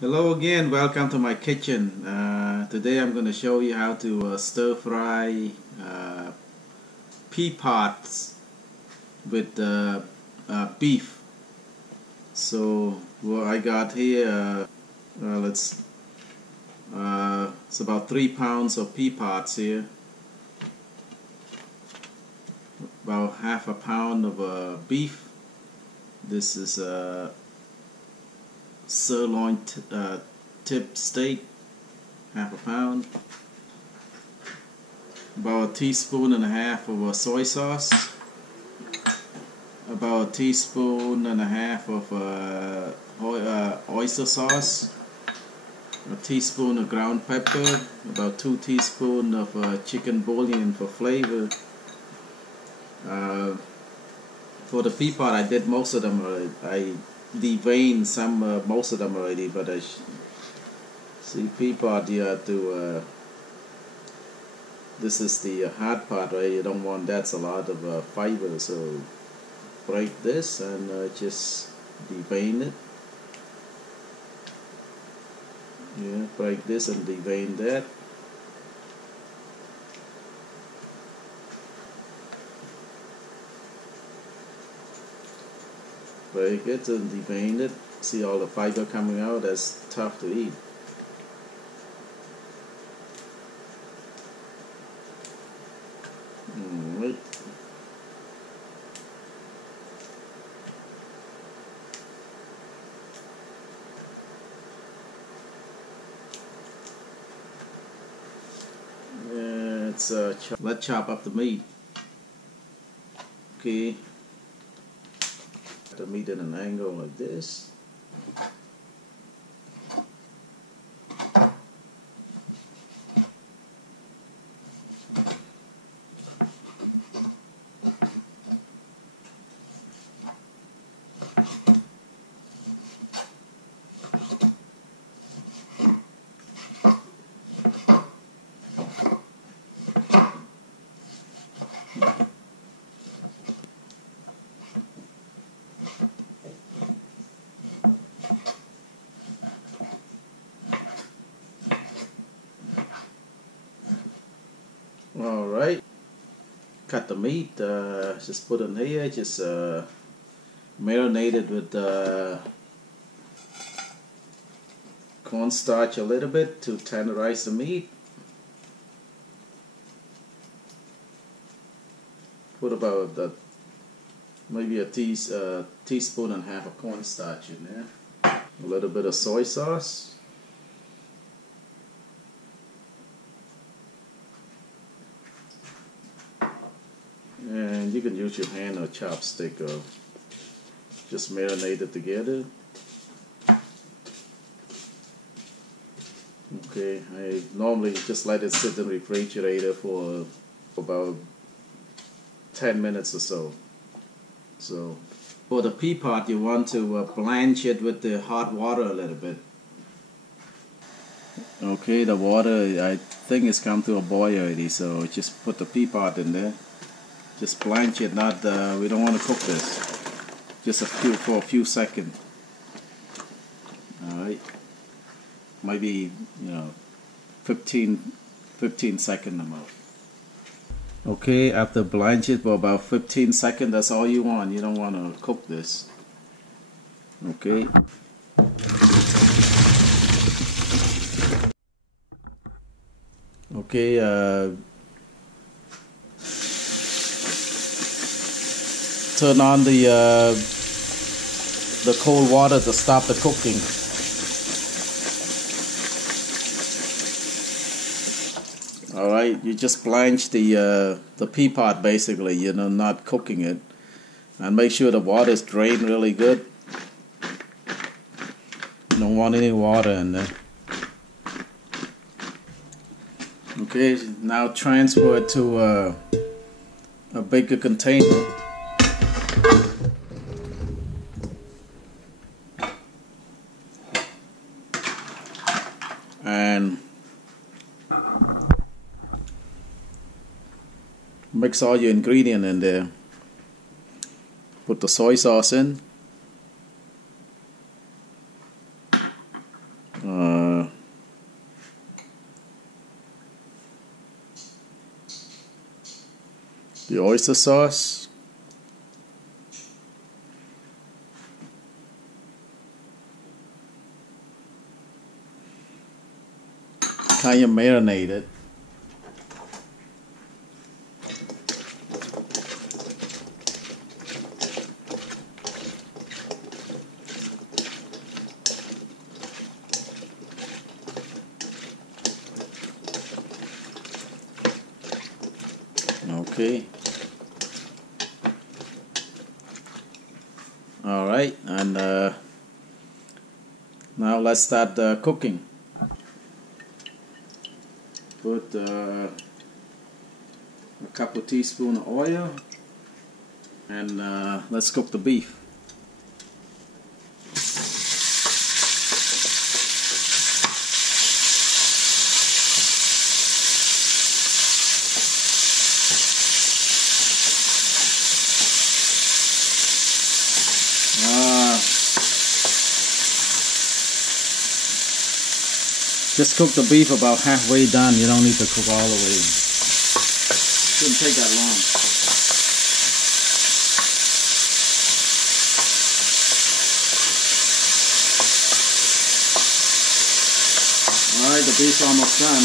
Hello again, welcome to my kitchen. Today I'm going to show you how to stir fry pea pods with beef. So what I got here, it's about 3 pounds of pea pods here, about half a pound of beef. This is sirloin tip steak, half a pound. About a teaspoon and a half of soy sauce. About a teaspoon and a half of oyster sauce. A teaspoon of ground pepper. About 2 teaspoons of chicken bouillon for flavor. For the pea pod, I did most of them already. I deveined most of them already, but I see pea pod you have to. This is the hard part, right? You don't want that's a lot of fiber, so break this and just devein it. Yeah, break this and devein that. Break it and devein it. See all the fiber coming out? That's tough to eat. Right. Let's chop up the meat. Okay. The meat in an angle like this. Alright, cut the meat, just put in here, just marinate it with cornstarch a little bit to tenderize the meat. Put about maybe a teaspoon and a half of cornstarch in there. A little bit of soy sauce. And you can use your hand or chopstick or just marinate it together. Okay, I normally just let it sit in the refrigerator for about 10 minutes or so. So for the pea pod, you want to blanch it with the hot water a little bit. Okay, the water I think it's come to a boil already, so just put the pea pod in there. Just blanch it, not we don't want to cook this. Just for a few seconds. All right, maybe 15 seconds about. Okay, after blanch it for about 15 seconds, that's all you want. You don't want to cook this. Okay. Okay. Turn on the cold water to stop the cooking. All right, you just blanch the pea pod basically, not cooking it, and make sure the water is drained really good. You don't want any water in there. Okay, now transfer it to a bigger container. And mix all your ingredient in there. Put the soy sauce in. the oyster sauce, kind of marinated. Okay. All right, and now let's start cooking. Put a couple teaspoons of oil, and let's cook the beef. Just cook the beef about halfway done. You don't need to cook all the way. Shouldn't take that long. Alright, the beef's almost done.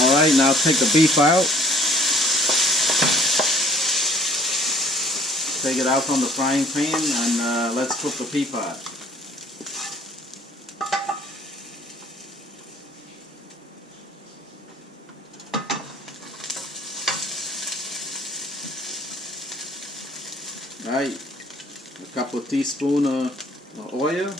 Alright, now take the beef out. Take it out from the frying pan and let's cook the pea pot. Alright, a couple of teaspoons of oil.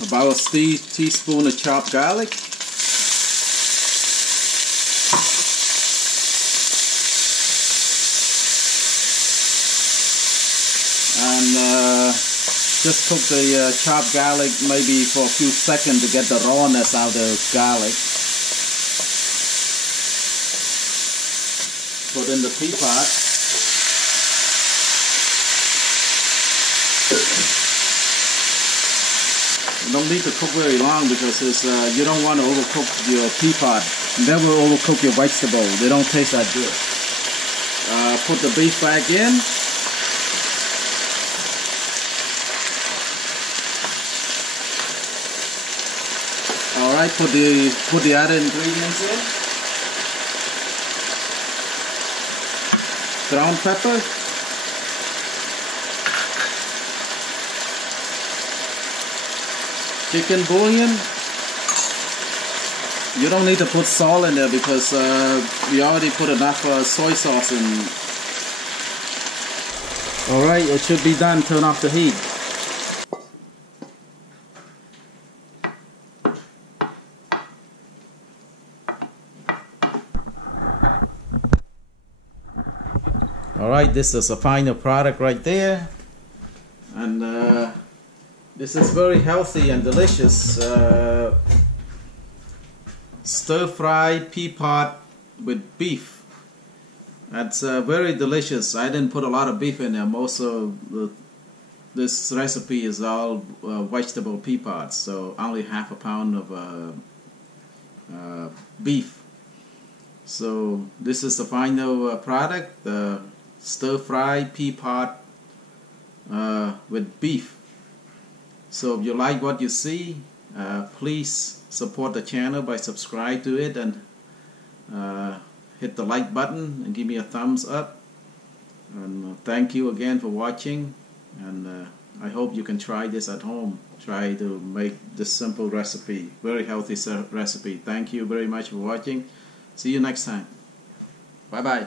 About a teaspoon of chopped garlic. And just cook the chopped garlic maybe for a few seconds to get the rawness out of the garlic. Put in the pea pot. You don't need to cook very long because it's, you don't want to overcook your pea pot. That will overcook your vegetable. They don't taste that good. Put the beef back in. Alright, put the other ingredients in. Ground pepper. Chicken bouillon. You don't need to put salt in there because we already put enough soy sauce in. Alright, it should be done. Turn off the heat. Alright, this is a final product right there. And this is very healthy and delicious stir-fry pea pot with beef. That's very delicious. I didn't put a lot of beef in there. Most of this recipe is all vegetable pea pots, so only half a pound of beef. So this is the final product, the stir-fry pea pot with beef. So if you like what you see, please support the channel by subscribe to it and hit the like button and give me a thumbs up. And thank you again for watching, and I hope you can try this at home. Try to make this simple recipe, very healthy recipe. Thank you very much for watching. See you next time. Bye bye.